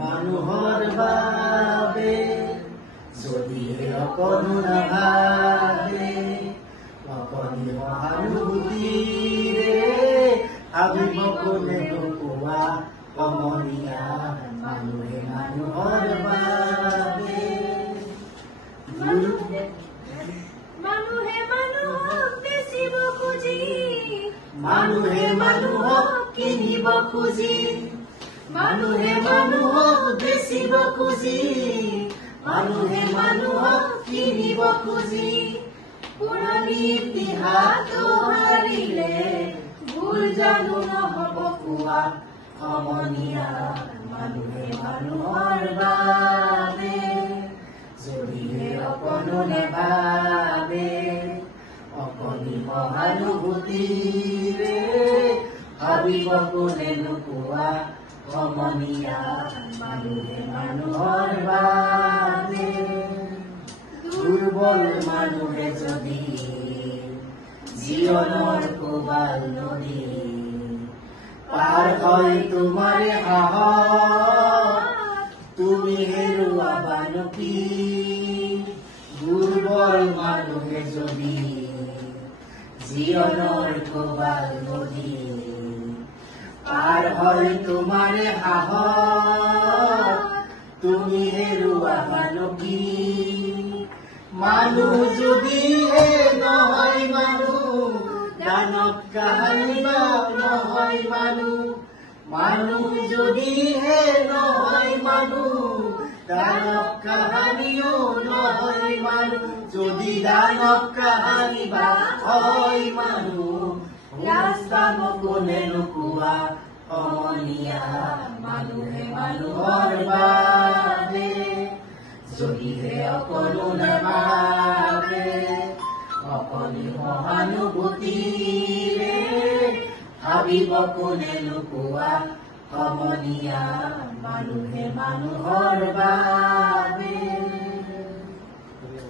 মানুহৰ বাবে যদিহে অকণো নাভাবে অকণি সহানুভূতিৰে ভাবিব কোনে নোকোৱা কমনীয়া মানুহে মানুহৰ বাবে মানুহে মানুহক বেচিব খুজি মানুহে মানুহক কিনিব খুজি মানুহে মানুহক বেচিব খুজি মানুহে মানুহক কিনিব খুজি পুৰণি ইতিহাস হাৰিলে ভুল জানো নহব কোৱা সমনীয়া মানুহে মানুহৰ বাবে যদিহে অকণো নেভাবে অকণি সহানুভূতিৰে ভাবিব কোনে নোকোৱা সমনীয়া মানুহে মানুহৰ বাবে দুৰ্বল মানুহে যদি জীৱনৰ কোবাল নদী পাৰ হয় তোমাৰে সাহস তুমি হেৰুৱাবানো কি দুৰ্বল মানুহে যদি জীৱনৰ কোবাল নদী পাৰ হয় তোমাৰে সাহস তুমি হেৰুৱাবানো কি মানুহ যদিহে নহয় মানুহ দানৱ কাহানিবা নহয় মানুহ মানুহ যদিহে নহয় মানুহ দানৱ কাহানিও নহয় মানুহ যদি দানৱ কাহানি বা হয় মানুহ ৰাস্তা কোনে নোকোৱা সমনীয়া মানুহে মানুহৰ বাবে যদিহে অকণো নাভাবে অকণি সহানুভূতিৰে ভাবিব কোনে নোকোৱা সমনীয়া মানুহে মানুহৰ বাবে